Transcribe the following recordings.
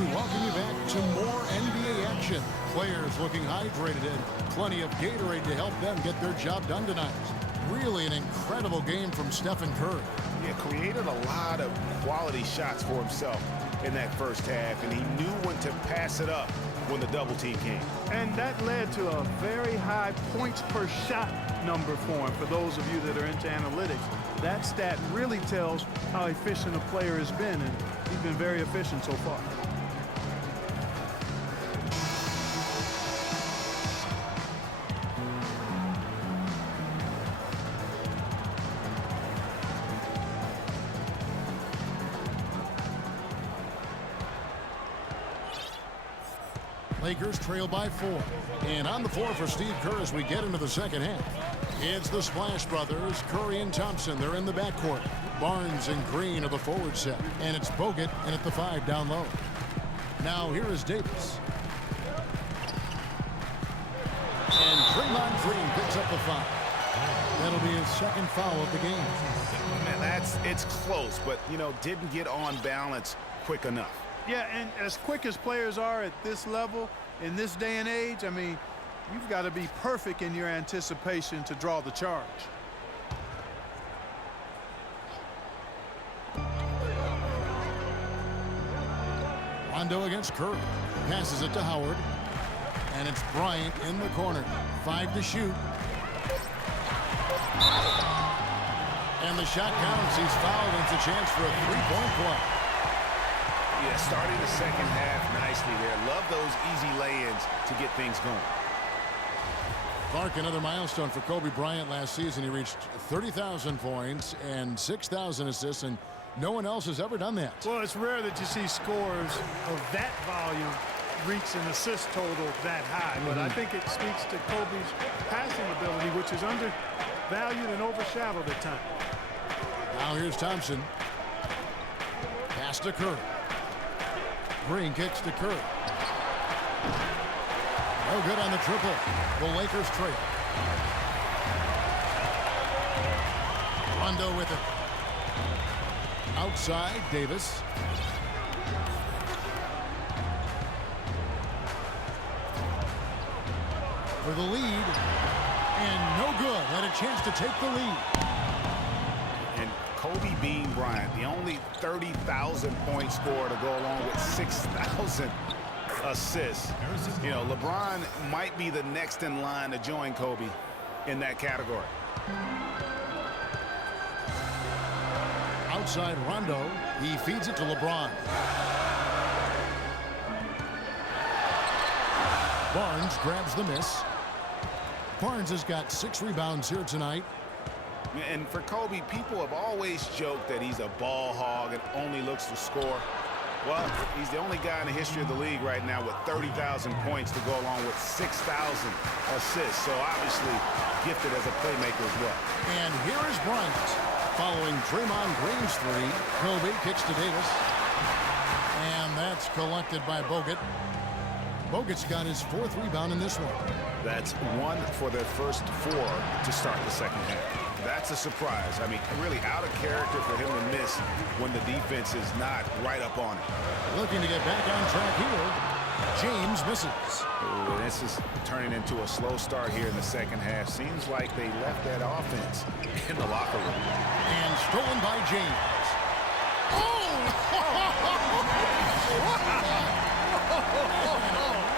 we welcome you back to more NBA action. Players looking hydrated and plenty of Gatorade to help them get their job done tonight. Really an incredible game from Stephen Curry. Yeah, created a lot of quality shots for himself in that first half, and he knew when to pass it up when the double team came. And that led to a very high points per shot number for him. For those of you that are into analytics, that stat really tells how efficient a player has been, and he's been very efficient so far. Lakers trail by 4. And on the floor for Steve Kerr as we get into the second half. It's the Splash Brothers, Curry and Thompson. They're in the backcourt. Barnes and Green are the forward set. And it's Bogut and at the 5 down low. Now here is Davis. And Draymond Green picks up the foul. That'll be his second foul of the game. Man, it's close, but, didn't get on balance quick enough. Yeah, and as quick as players are at this level, in this day and age, I mean, you've got to be perfect in your anticipation to draw the charge. Rondo against Curry. Passes it to Howard. And it's Bryant in the corner. 5 to shoot. And the shot counts. He's fouled, and it's a chance for a three-point play. Yeah, starting the second half nicely there. Love those easy lay-ins to get things going. Clark, another milestone for Kobe Bryant last season. He reached 30,000 points and 6,000 assists, and no one else has ever done that. Well, it's rare that you see scores of that volume reach an assist total that high, but I think it speaks to Kobe's passing ability, which is undervalued and overshadowed at times. Now here's Thompson. Pass to Curry. Green kicks to Curry. No good on the triple. The Lakers trail. Rondo with it. Outside, Davis. For the lead. And no good. Had a chance to take the lead. And Kobe Bean Bryant, the only 30,000 point scorer to go along with 6,000 assists. LeBron might be the next in line to join Kobe in that category. Outside Rondo. He feeds it to LeBron. Barnes grabs the miss. Barnes has got 6 rebounds here tonight. And for Kobe, people have always joked that he's a ball hog and only looks to score. Well, he's the only guy in the history of the league right now with 30,000 points to go along with 6,000 assists. So obviously gifted as a playmaker as well. And here is Bryant. Following Draymond Green's 3, Kobe kicks to Davis. And that's collected by Bogut. Bogut's got his 4th rebound in this one. That's 1 for their first 4 to start the second half. That's a surprise. I mean, really out of character for him to miss when the defense is not right up on it. Looking to get back on track here. James misses. Ooh, this is turning into a slow start here in the second half. Seems like they left that offense in the locker room. And stolen by James. Oh!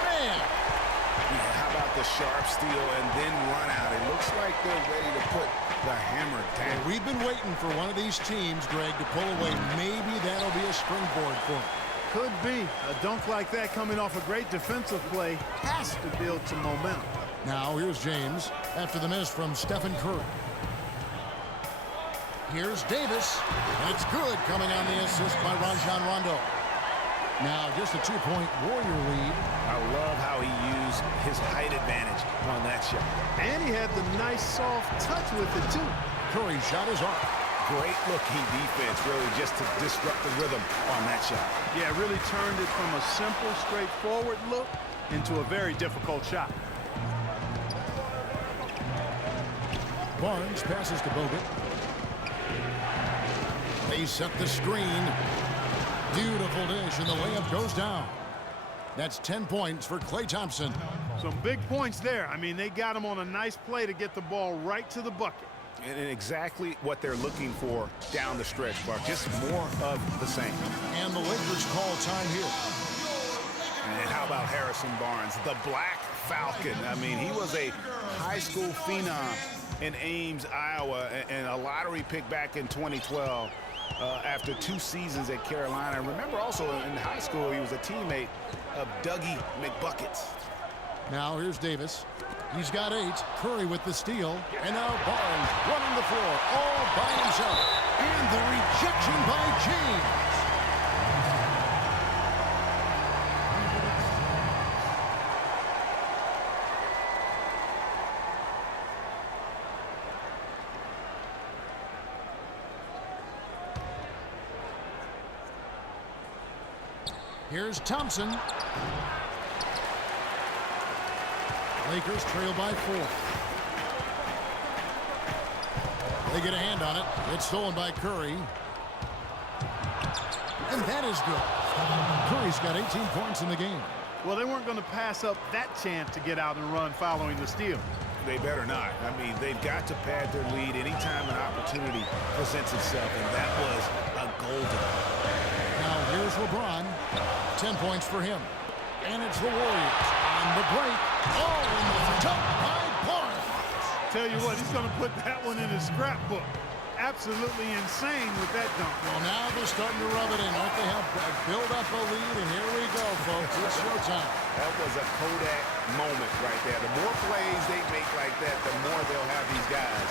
Man! Yeah, how about the sharp steal and then run out? It looks like they're ready to put the hammer down. Yeah, we've been waiting for one of these teams, Greg, to pull away. Maybe that'll be a springboard for them. Could be. A dunk like that coming off a great defensive play has to build some momentum. Now here's James after the miss from Stephen Curry. Here's Davis. And it's good coming on the assist by Rajon Rondo. Now just a 2-point Warrior lead. I love how he used his height advantage on that shot. And he had the nice soft touch with it too. Curry's shot is off. Great looking defense, really, just to disrupt the rhythm on that shot. Yeah, really turned it from a simple, straightforward look into a very difficult shot. Barnes passes to Bogut. They set the screen. Beautiful dish, and the layup goes down. That's 10 points for Klay Thompson. Some big points there. I mean, they got him on a nice play to get the ball right to the bucket. And exactly what they're looking for down the stretch, Clark. Just more of the same. And the Lakers call time here. And how about Harrison Barnes, the Black Falcon? I mean, he was a high school phenom in Ames, Iowa, and a lottery pick back in 2012 after 2 seasons at Carolina. Remember also in high school, he was a teammate of Dougie McBuckets. Now here's Davis. He's got 8. Curry with the steal. And now Barnes running the floor all by himself. And the rejection by James. Here's Thompson. Lakers trail by 4. They get a hand on it. It's stolen by Curry. And that is good. Curry's got 18 points in the game. Well, they weren't going to pass up that chance to get out and run following the steal. They better not. I mean, they've got to pad their lead anytime an opportunity presents itself, and that was a golden. Now here's LeBron. 10 points for him. And it's the Warriors on the break. Oh, and the dunk by Barnes. Tell you what, he's going to put that one in his scrapbook. Absolutely insane with that dunk. Well, now they're starting to rub it in. Don't they have build up a lead? And here we go, folks. It's showtime. That was a Kodak moment right there. The more plays they make like that, the more they'll have these guys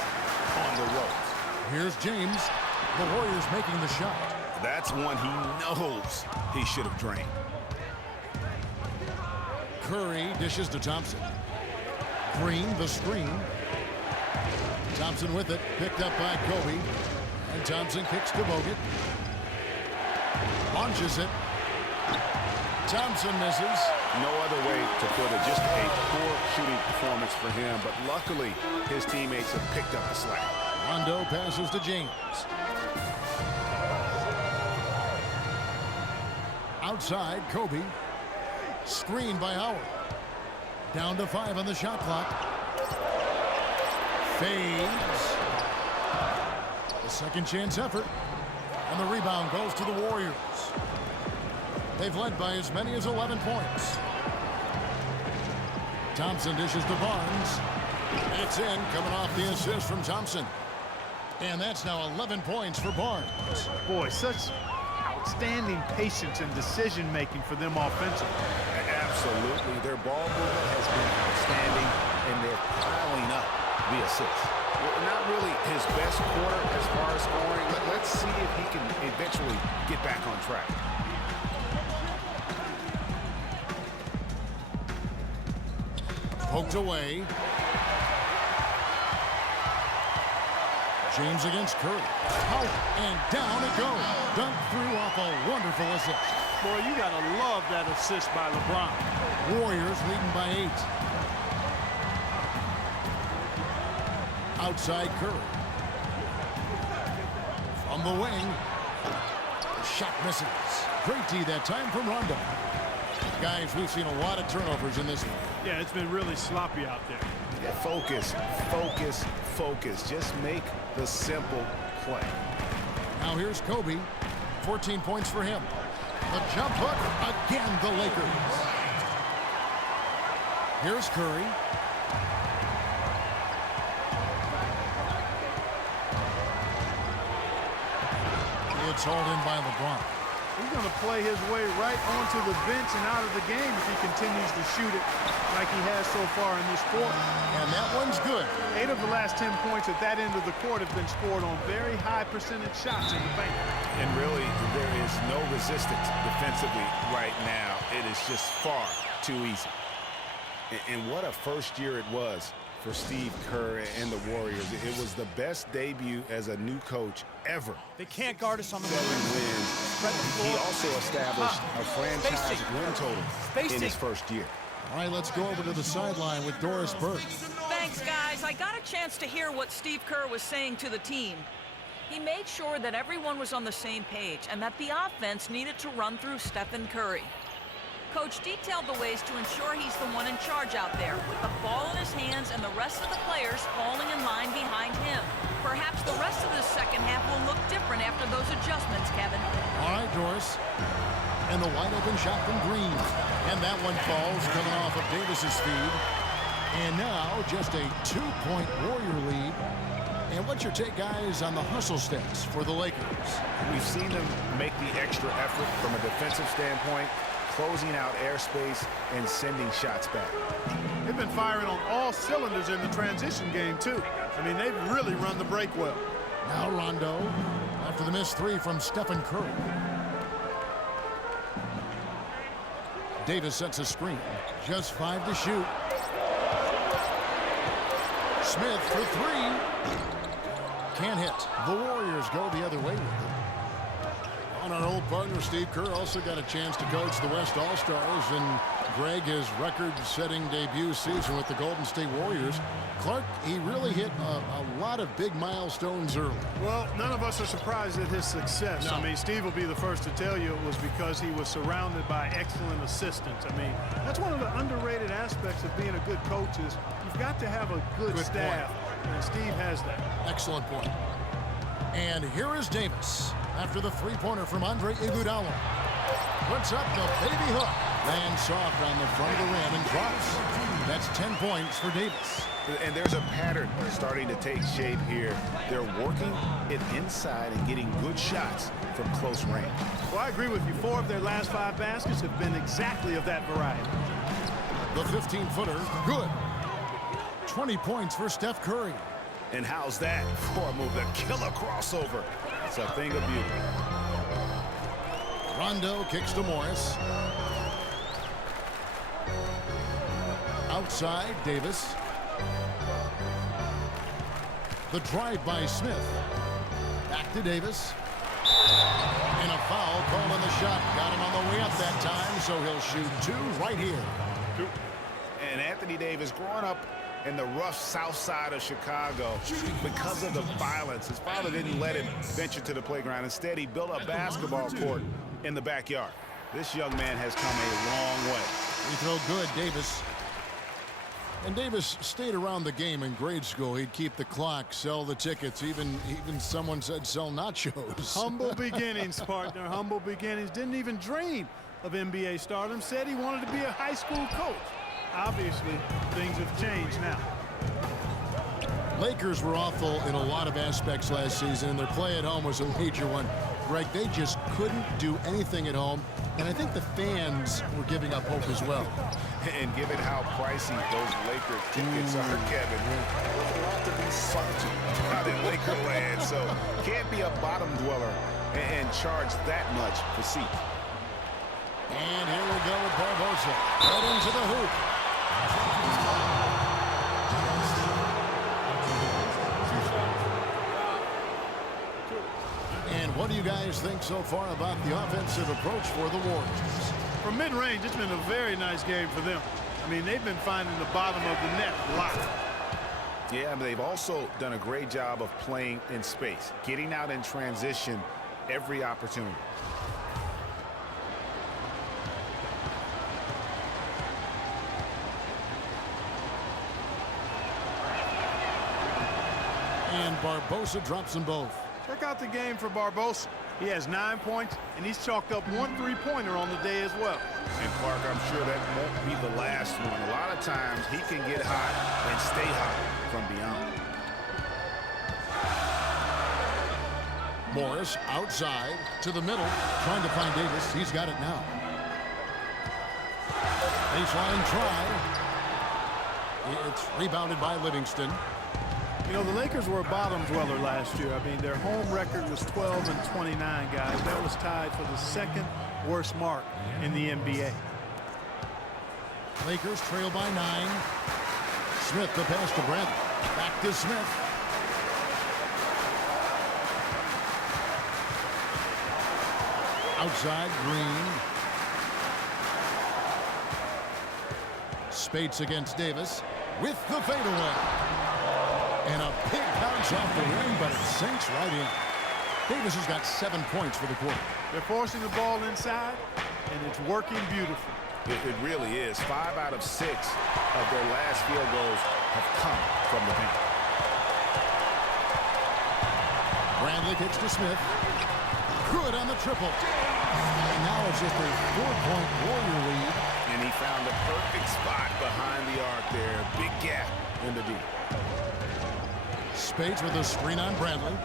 on the ropes. Here's James. The Warriors making the shot. That's one he knows he should have drained. Curry dishes to Thompson. Green, the screen. Thompson with it, picked up by Kobe. And Thompson kicks to Bogut. Launches it. Thompson misses. No other way to put it, just a poor shooting performance for him, but luckily his teammates have picked up the slack. Rondo passes to James. Outside, Kobe. Screen by Howard. Down to 5 on the shot clock. Fades. The second chance effort. And the rebound goes to the Warriors. They've led by as many as 11 points. Thompson dishes to Barnes. It's in, coming off the assist from Thompson. And that's now 11 points for Barnes. Boy, such outstanding patience and decision-making for them offensively. Absolutely. Their ball movement has been outstanding, and they're piling up the assists. Well, not really his best quarter as far as scoring. Let's see if he can eventually get back on track. Poked away. James against Curry. Out and down it goes. Dunked through off a wonderful assist. Boy, you got to love that assist by LeBron. Warriors leading by 8. Outside Curry. From the wing. The shot misses. Great D that time from Rondo. Guys, we've seen a lot of turnovers in this one. Yeah, it's been really sloppy out there. Yeah, focus, focus, focus. Just make the simple play. Now here's Kobe. 14 points for him. The jump hook. Again, the Lakers. Here's Curry. It's hauled in by LeBron. He's going to play his way right onto the bench and out of the game if he continues to shoot it like he has so far in this quarter. And that one's good. 8 of the last 10 points at that end of the court have been scored on very high percentage shots in the paint. And really, there is no resistance defensively right now. It is just far too easy. And what a first year it was for Steve Kerr and the Warriors. It was the best debut as a new coach ever. They can't guard us on the 7 wins. He also established a franchise win total in his first year. All right, let's go over to the sideline with Doris Burke. Thanks, guys. I got a chance to hear what Steve Kerr was saying to the team. He made sure that everyone was on the same page and that the offense needed to run through Stephen Curry. Coach detailed the ways to ensure he's the one in charge out there, with the ball in his hands and the rest of the players falling in line behind him. Perhaps the rest of the second half will look different after those adjustments, Kevin. All right, Doris. And the wide open shot from Green. And that one falls, coming off of Davis's feed. And now just a 2-point Warrior lead. And what's your take, guys, on the hustle stats for the Lakers? We've seen them make the extra effort from a defensive standpoint, closing out airspace and sending shots back. They've been firing on all cylinders in the transition game, too. I mean, they've really run the break well. Now Rondo, after the missed three from Stephen Curry. Davis sets a screen. Just 5 to shoot. Smith for 3. Can't hit. The Warriors go the other way with it. On our old partner, Steve Kerr also got a chance to coach the West All-Stars, and Greg, his record-setting debut season with the Golden State Warriors. Clark, he really hit a lot of big milestones early. Well, none of us are surprised at his success. No. I mean, Steve will be the first to tell you it was because he was surrounded by excellent assistants. I mean, that's one of the underrated aspects of being a good coach is you've got to have a good staff, and Steve has that. Excellent point. And here is Davis after the three-pointer from Andre Iguodala. Puts up the baby hook. Lands soft on the front of the rim and drops. That's 10 points for Davis. And there's a pattern starting to take shape here. They're working it inside and getting good shots from close range. Well, I agree with you. 4 of their last 5 baskets have been exactly of that variety. The 15-footer, good. 20 points for Steph Curry. And how's that for a move? The killer crossover. It's a thing of beauty. Rondo kicks to Morris. Outside, Davis. The drive by Smith. Back to Davis. And a foul called on the shot. Got him on the way up that time, so he'll shoot 2 right here. And Anthony Davis, growing up in the rough south side of Chicago, because of the violence, his father didn't let him venture to the playground. Instead, he built a basketball court in the backyard. This young man has come a long way. Free throw good, Davis. And Davis stayed around the game in grade school. He'd keep the clock, sell the tickets, even someone said sell nachos. Humble beginnings, partner, humble beginnings. Didn't even dream of NBA stardom. Said he wanted to be a high school coach. Obviously, things have changed now. Lakers were awful in a lot of aspects last season, and their play at home was a major one. Greg, they just couldn't do anything at home, and I think the fans were giving up hope as well. And given how pricey those Laker tickets are, Kevin, there's a lot to be salty out in Lakerland, so can't be a bottom dweller and charge that much for seats. And here we go with Barbosa. Right into the hoop. And what do you guys think so far about the offensive approach for the Warriors? From mid-range, it's been a very nice game for them. I mean, they've been finding the bottom of the net a lot. Yeah, but they've also done a great job of playing in space, getting out in transition every opportunity. And Barbosa drops them both. Check out the game for Barbosa. He has 9 points, and he's chalked up 1 3-pointer on the day as well. And Clark, I'm sure that won't be the last one. A lot of times he can get hot and stay hot from beyond. Morris outside to the middle, trying to find Davis. He's got it now. Baseline try. It's rebounded by Livingston. You know, the Lakers were a bottom dweller last year. I mean, their home record was 12-29, guys. That was tied for the second worst mark in the NBA. Lakers trail by 9. Smith the pass to Brent. Back to Smith. Outside, Green. Spates against Davis with the fadeaway. And a big bounce off the rim, but it sinks right in. Davis has got 7 points for the quarter. They're forcing the ball inside, and it's working beautifully. It really is. 5 out of 6 of their last field goals have come from the paint. Bradley kicks to Smith. Good on the triple. And now it's just a 4-point Warrior lead. And he found the perfect spot behind the arc there. Big gap in the D. Speights with a screen on Bradley.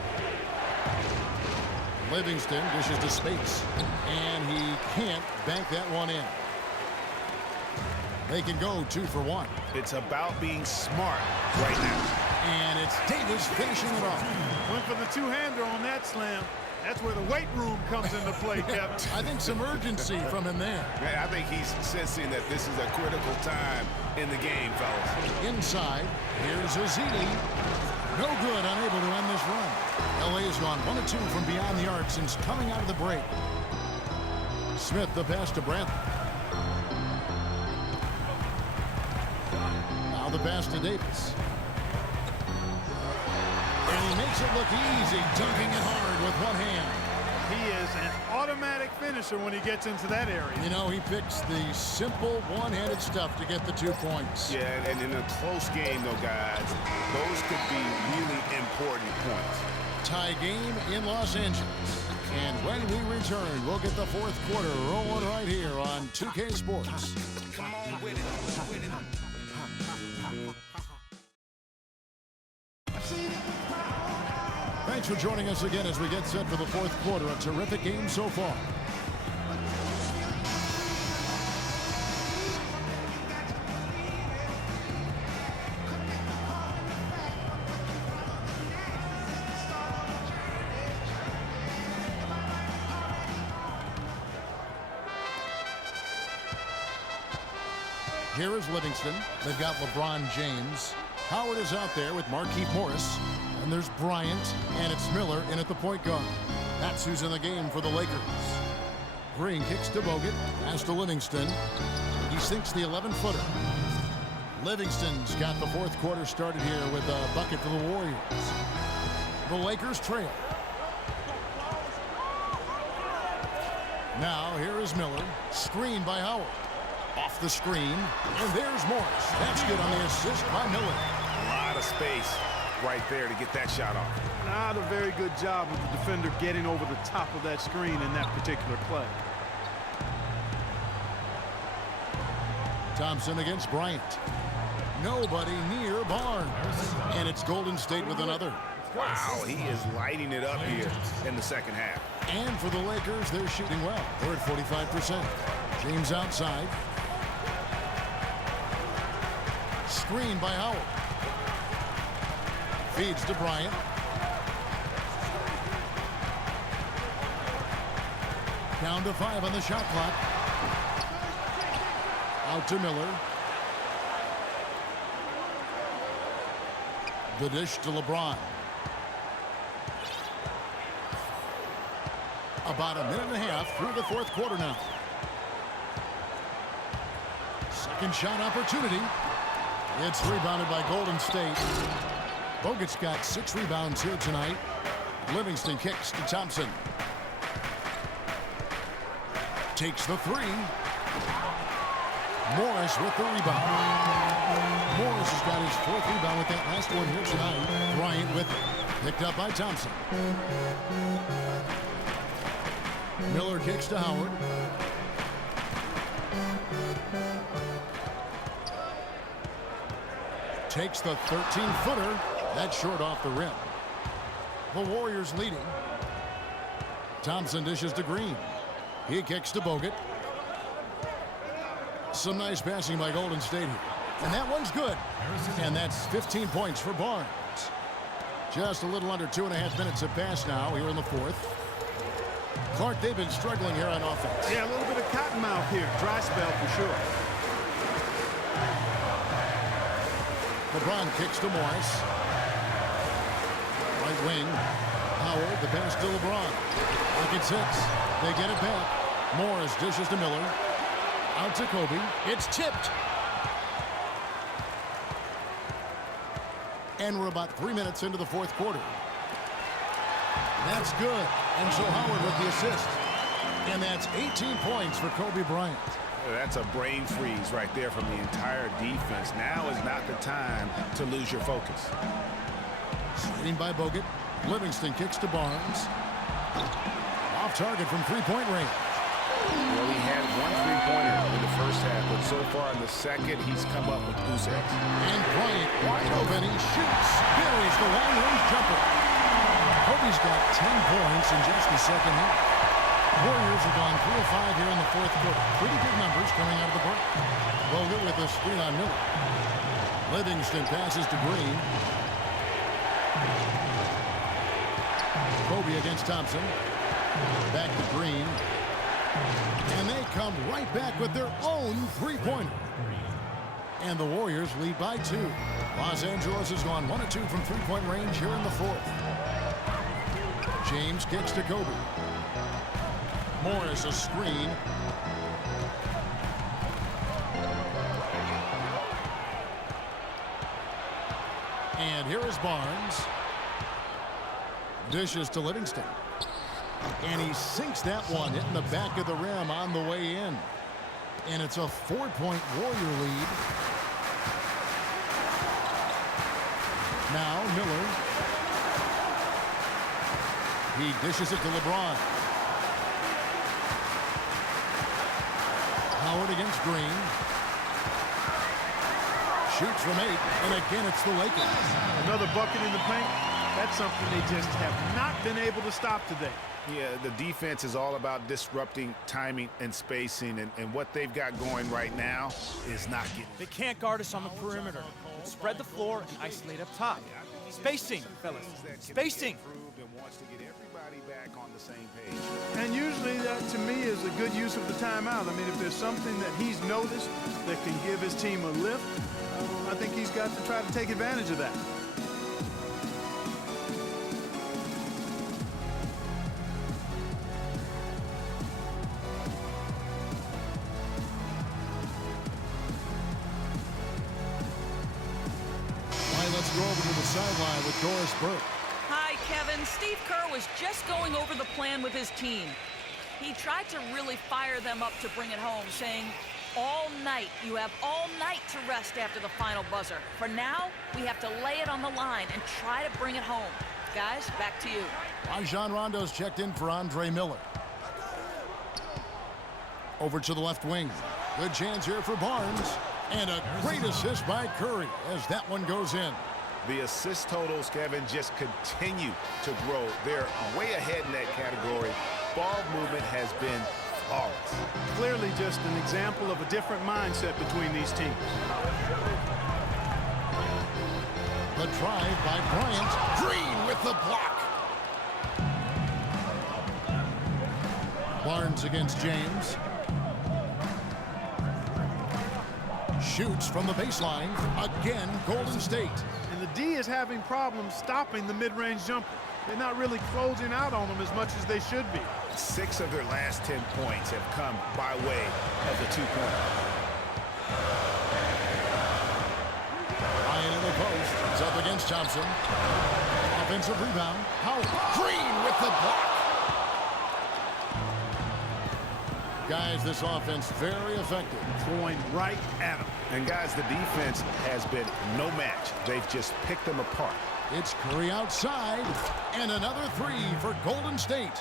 Livingston dishes to Speights. And he can't bank that one in. They can go 2 for 1. It's about being smart right now. And it's Davis finishing it off. Went for the two-hander on that slam. That's where the weight room comes into play, Kevin. I think some urgency from him there. I think he's sensing that this is a critical time in the game, fellas. Inside, here's Ezeli. No good, unable to end this run. LA has gone 1 of 2 from beyond the arc since coming out of the break. Smith the pass to Bradley. Now the pass to Davis. And he makes it look easy, dunking it hard with one hand. He is an automatic finisher when he gets into that area. You know, he picks the simple one-handed stuff to get the 2 points. Yeah, and in a close game, though, guys, those could be really important points. Tie game in Los Angeles. And when we return, we'll get the 4th quarter rolling right here on 2K Sports. Come on with it. Thanks for joining us again as we get set for the 4th quarter. A terrific game so far. Here is Livingston. They've got LeBron James. Howard is out there with Markieff Morris. And there's Bryant, and it's Miller in at the point guard. That's who's in the game for the Lakers. Green kicks to Bogut, pass to Livingston. He sinks the 11-footer. Livingston's got the 4th quarter started here with a bucket for the Warriors. The Lakers trail. Now here is Miller, screened by Howard. Off the screen, and there's Morris. That's good on the assist by Miller. A lot of space right there to get that shot off. Not a very good job of the defender getting over the top of that screen in that particular play. Thompson against Bryant. Nobody near Barnes. And it's Golden State with another. Wow, he is lighting it up here in the second half. And for the Lakers, they're shooting well. They're at 45%. James outside. Screen by Howard. Feeds to Bryant. Down to 5 on the shot clock. Out to Miller. The dish to LeBron. About a minute and a half through the 4th quarter now. Second shot opportunity. It's rebounded by Golden State. Bogut's got 6 rebounds here tonight. Livingston kicks to Thompson. Takes the 3. Morris with the rebound. Morris has got his 4th rebound with that last one here tonight. Bryant with it. Picked up by Thompson. Miller kicks to Howard. Takes the 13-footer. That's short off the rim. The Warriors leading. Thompson dishes to Green. He kicks to Bogut. Some nice passing by Golden State here. And that one's good. And that's 15 points for Barnes. Just a little under 2.5 minutes have passed now here in the 4th. Clark, they've been struggling here on offense. Yeah, a little bit of cottonmouth here. Dry spell for sure. LeBron kicks to Morris. Right wing. Howard, the pass to LeBron. Pocket 6. They get it back. Morris dishes to Miller. Out to Kobe. It's tipped. And we're about 3 minutes into the 4th quarter. That's good. And so Howard with the assist. And that's 18 points for Kobe Bryant. That's a brain freeze right there from the entire defense. Now is not the time to lose your focus. Screen by Bogut. Livingston kicks to Barnes. Off target from three-point range. Well, he had one three-pointer in the first half, but so far in the second, he's come up with goose eggs. And Bryant wide open. He shoots. Buries the long-range jumper. Kobe's got 10 points in just the second half. Warriors have gone 3 of 5 here in the fourth quarter. Pretty good numbers coming out of the break. Bogut with a screen on Miller. Livingston passes to Green. Kobe against Thompson. Back to Green. And they come right back with their own three-pointer. And the Warriors lead by 2. Los Angeles has gone 1 of 2 from three-point range here in the fourth. James kicks to Kobe. Morris a screen. And here is Barnes. Dishes to Livingston. And he sinks that one, hitting the back of the rim on the way in. And it's a 4-point Warrior lead. Now Miller. He dishes it to LeBron. Howard against Green. Shoots from 8, and again it's the Lakers. Another bucket in the paint. That's something they just have not been able to stop today. Yeah, the defense is all about disrupting timing and spacing, and what they've got going right now is not getting. They can't guard us on the perimeter. Spread the floor and isolate up top. Spacing, fellas. Spacing. Wants to get everybody back on the same page. And usually that, to me, is a good use of the timeout. I mean, if there's something that he's noticed that can give his team a lift, I think he's got to try to take advantage of that. Let's go over to the sideline with Doris Burke. Hi, Kevin. Steve Kerr was just going over the plan with his team. He tried to really fire them up to bring it home, saying, all night, you have all night to rest after the final buzzer. For now, we have to lay it on the line and try to bring it home. Guys, back to you. Rajon Rondo's checked in for Andre Miller. Over to the left wing. Good chance here for Barnes. And a great assist by Curry as that one goes in. The assist totals, Kevin, just continue to grow. They're way ahead in that category. Ball movement has been flawless. Clearly just an example of a different mindset between these teams. The drive by Bryant. Green with the block. Barnes against James. Shoots from the baseline. Again, Golden State. And the D is having problems stopping the mid-range jumper. They're not really closing out on them as much as they should be. 6 of their last 10 points have come by way of the two-pointer. Ryan in the post. He's up against Thompson. Offensive rebound. Howard. Green with the block. Guys, this offense very effective. Going right at them. And guys, the defense has been no match. They've just picked them apart. It's Curry outside, and another 3 for Golden State.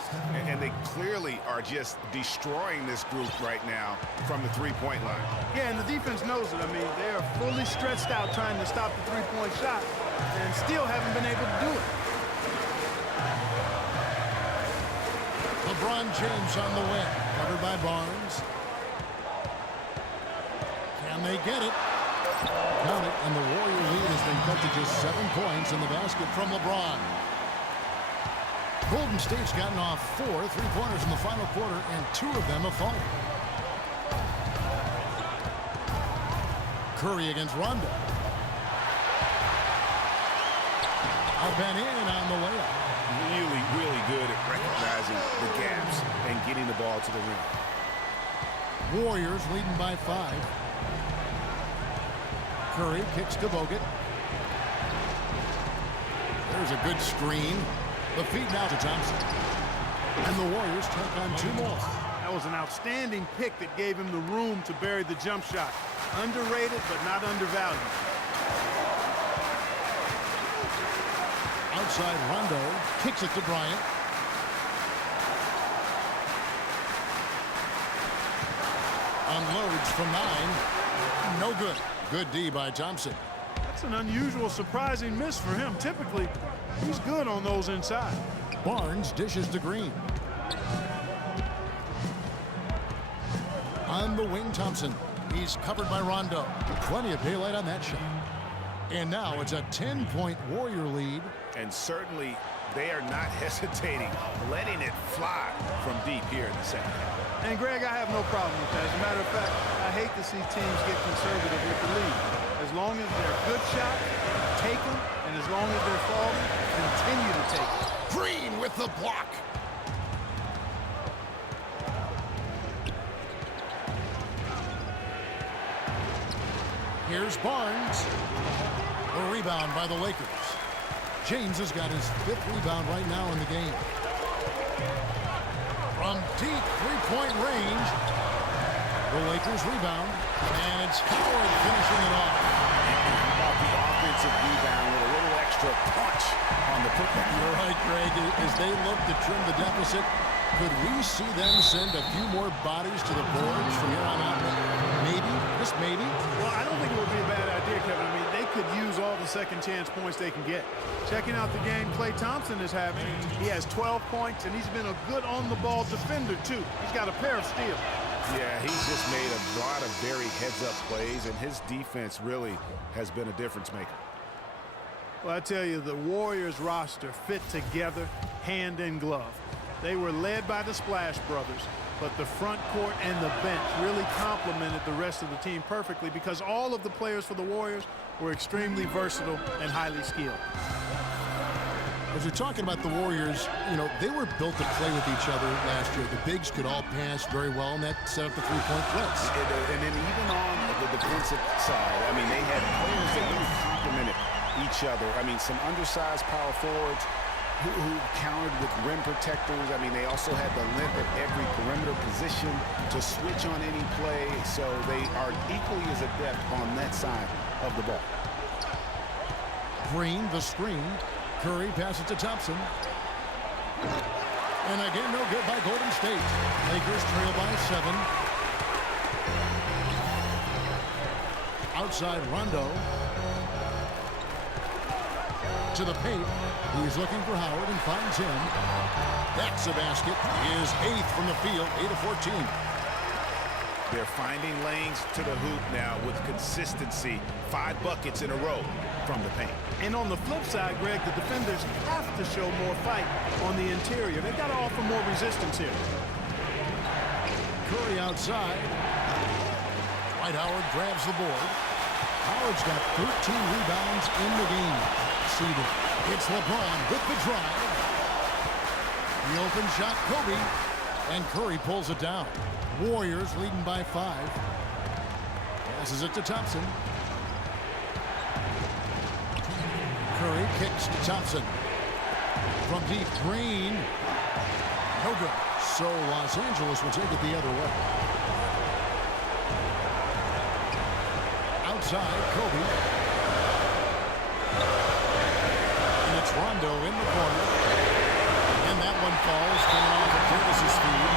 And they clearly are just destroying this group right now from the three-point line. Yeah, and the defense knows it. I mean, they are fully stretched out trying to stop the three-point shot and still haven't been able to do it. LeBron James on the wing, covered by Barnes. Can they get it? Count it, and the Warrior lead has been cut to just 7 points in the basket from LeBron. Golden State's gotten off 4 3-pointers in the final quarter, and 2 of them have fallen. Curry against Rondo. Up and in on the layup. Really, really good at recognizing the gaps and getting the ball to the rim. Warriors leading by 5. Curry kicks to Bogut. There's a good screen. The feed now to Thompson. And the Warriors take on 2 more. That was an outstanding pick that gave him the room to bury the jump shot. Underrated, but not undervalued. Outside Rondo kicks it to Bryant. Unloads from 9. No good. Good D by Thompson. That's an unusual, surprising miss for him. Typically, he's good on those inside. Barnes dishes to Green. On the wing, Thompson. He's covered by Rondo. Plenty of daylight on that shot. And now it's a 10-point Warrior lead. And certainly they are not hesitating, letting it fly from deep here in the second half. And Greg, I have no problem with that. As a matter of fact, I hate to see teams get conservative with the lead. As long as they're good shots, take them, and as long as they're falling, continue to take them. Green with the block. Here's Barnes. The rebound by the Lakers. James has got his 5th rebound right now in the game. From deep 3-point range, the Lakers rebound, and it's Howard finishing it off. How about the offensive rebound with a little extra punch on the putback? You're right, Greg. As they look to trim the deficit, could we see them send a few more bodies to the boards from here on out? Maybe, just maybe. Well, I don't think it would be a bad idea, Kevin. I mean, they could use all the second chance points they can get. Checking out the game Klay Thompson is having, he has 12 points, and he's been a good on-the-ball defender, too. He's got a pair of steals. Yeah, he's just made a lot of very heads-up plays, and his defense really has been a difference maker. Well, I tell you, the Warriors roster fit together hand in glove. They were led by the Splash Brothers, but the front court and the bench really complemented the rest of the team perfectly because all of the players for the Warriors were extremely versatile and highly skilled. As you're talking about the Warriors, you know, they were built to play with each other last year. The bigs could all pass very well, and that set up the 3-point threats. And then even on the defensive side, I mean, they had players that really complemented each other. I mean, some undersized power forwards who countered with rim protectors. I mean, they also had the length at every perimeter position to switch on any play, so they are equally as adept on that side of the ball. Green, the screen. Curry passes to Thompson. And again, no good by Golden State. Lakers trail by 7. Outside Rondo. To the paint. He's looking for Howard and finds him. That's a basket. His 8th from the field, 8 of 14. They're finding lanes to the hoop now with consistency. 5 buckets in a row from the paint. And on the flip side, Greg, the defenders have to show more fight on the interior. They've got to offer more resistance here. Curry outside. Dwight Howard grabs the board. Howard's got 13 rebounds in the game. Seeded. It's LeBron with the drive. The open shot, Kobe. And Curry pulls it down. Warriors leading by 5. Passes it to Thompson. Curry kicks to Thompson. From deep, Green. No good. So Los Angeles will take it the other way. Outside, Kobe. And it's Rondo in the corner. And that one falls, coming off of Davis's feed.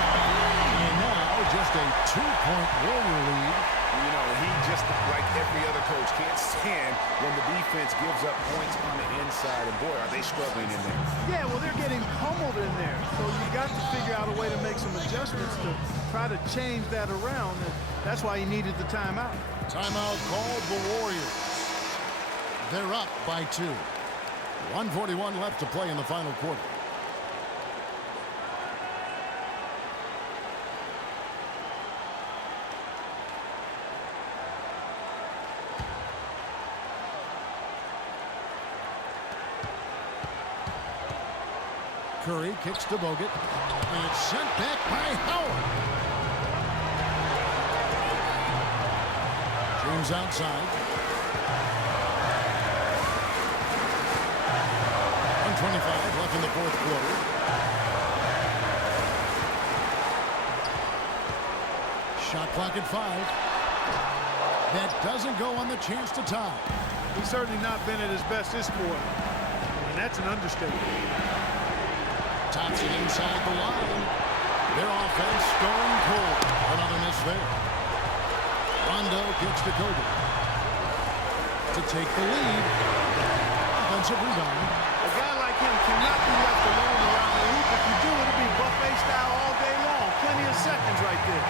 And now just a 2-point Warrior lead. You know, he just, like every other coach, can't stand when the defense gives up points on the inside. And boy, are they struggling in there. Yeah, well, they're getting pummeled in there. So you got to figure out a way to make some adjustments to try to change that around. And that's why he needed the timeout. Timeout called the Warriors. They're up by 2. 1:41 left to play in the final quarter. Curry kicks to Bogut. And it's sent back by Howard. James outside. 1:12 2:25 left in the fourth quarter. Shot clock at 5. That doesn't go on the chance to tie. He's certainly not been at his best this quarter, and that's an understatement. Thompson inside the line. Their offense going cold. Another miss there. Rondo gets to Kobe to take the lead. Offensive rebound. A guy like him cannot be left alone around the hoop. If you do, it'll be buffet style all day long. Plenty of seconds right there.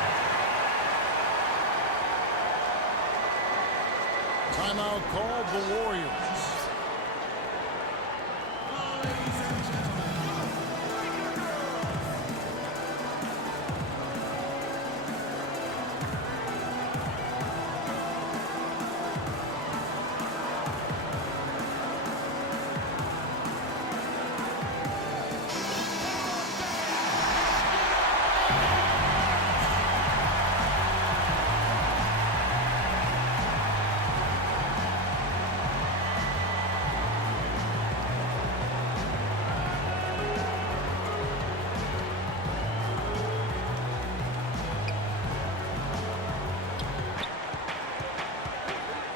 Timeout called the Warriors.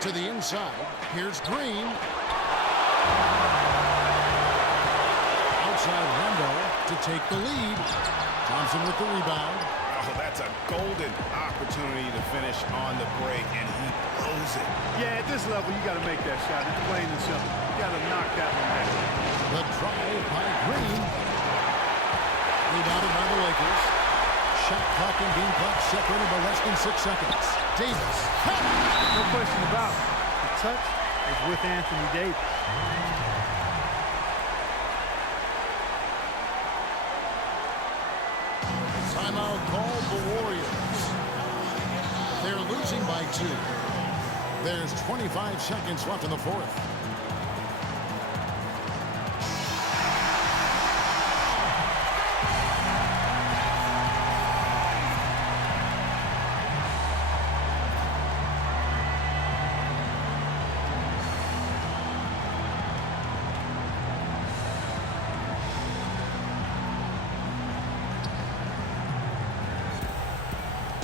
To the inside. Here's Green. Outside Rondo to take the lead. Thompson with the rebound. Oh, that's a golden opportunity to finish on the break, and he blows it. Yeah, at this level, you got to make that shot. It's plain and simple. You got to knock that one down. The drive by Green. Rebounded by the Lakers. Shot clock and game clock separated by less than 6 seconds. Davis. No question about it. The touch is with Anthony Davis. Timeout called the Warriors. They're losing by 2. There's 25 seconds left in the fourth.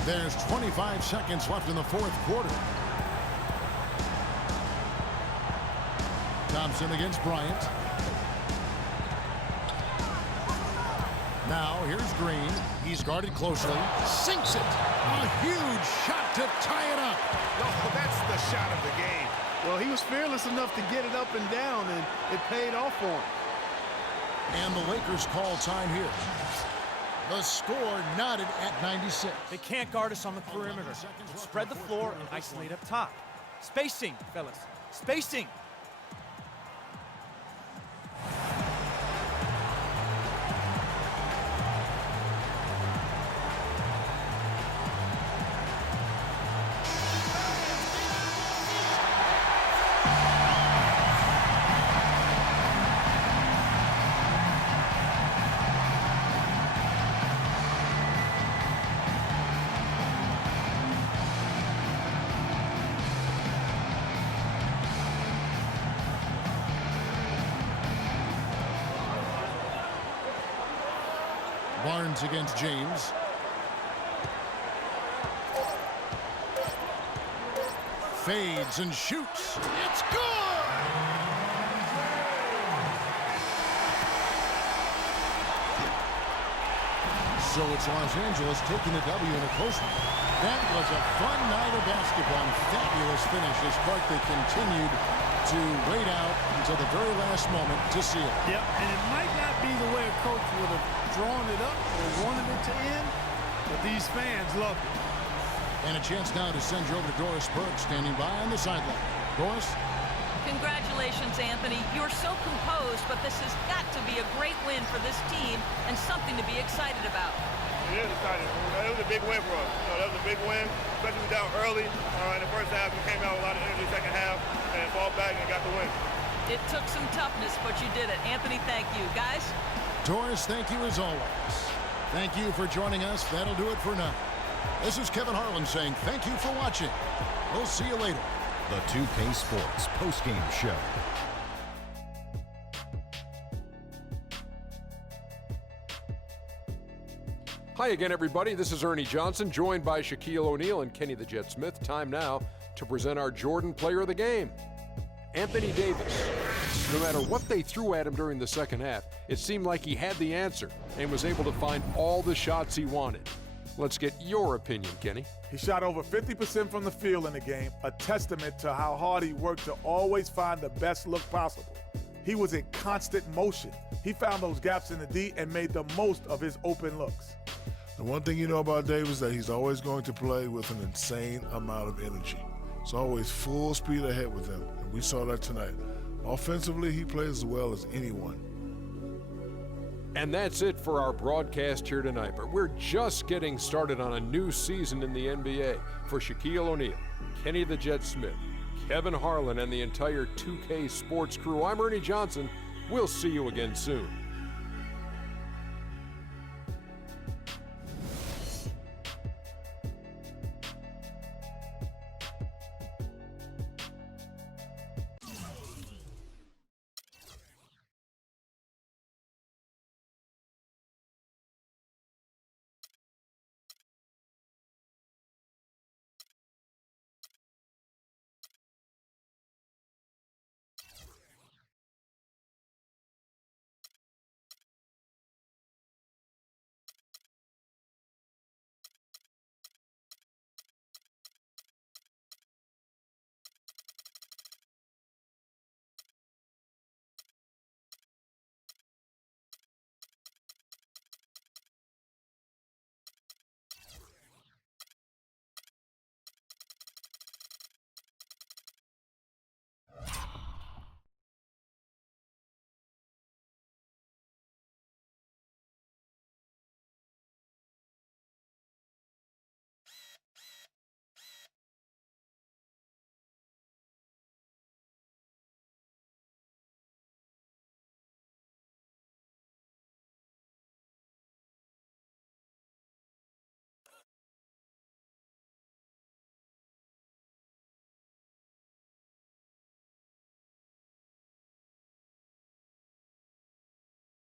There's 25 seconds left in the fourth quarter. Thompson against Bryant. Now here's Green. He's guarded closely. Sinks it. A huge shot to tie it up. Oh, that's the shot of the game. Well, he was fearless enough to get it up and down, and it paid off for him. And the Lakers call time here. The score knotted at 96. They can't guard us on the perimeter. Spread the floor and isolate up top. Spacing, fellas. Spacing. Barnes against James. Fades and shoots. It's good! So it's Los Angeles taking the W in a close one. That was a fun night of basketball. Fabulous finish as Barkley continued to wait out until the very last moment to seal it. Yep, and it might not be the way a coach would have drawn it up or wanted it to end, but these fans loved it. And a chance now to send you over to Doris Burke standing by on the sideline. Doris? Congratulations, Anthony. You're so composed, but this has got to be a great win for this team and something to be excited about. It is exciting. It was a big win for us. That was a big win, especially we down early in the first half. We came out with a lot of energy second half and fought back and got the win. It took some toughness, but you did it. Anthony, thank you. Guys? Doris, thank you as always. Thank you for joining us. That'll do it for now. This is Kevin Harlan saying thank you for watching. We'll see you later. The 2K Sports postgame show. Hi again, everybody. This is Ernie Johnson, joined by Shaquille O'Neal and Kenny the Jet Smith. Time now to present our Jordan Player of the Game, Anthony Davis. No matter what they threw at him during the second half, it seemed like he had the answer and was able to find all the shots he wanted. Let's get your opinion, Kenny. He shot over 50% from the field in the game, a testament to how hard he worked to always find the best look possible. He was in constant motion. He found those gaps in the D and made the most of his open looks. The one thing you know about Davis is that he's always going to play with an insane amount of energy. It's always full speed ahead with him, and we saw that tonight. Offensively, he plays as well as anyone. And that's it for our broadcast here tonight, but we're just getting started on a new season in the NBA. For Shaquille O'Neal, Kenny the Jet Smith, Kevin Harlan, and the entire 2K Sports crew, I'm Ernie Johnson. We'll see you again soon.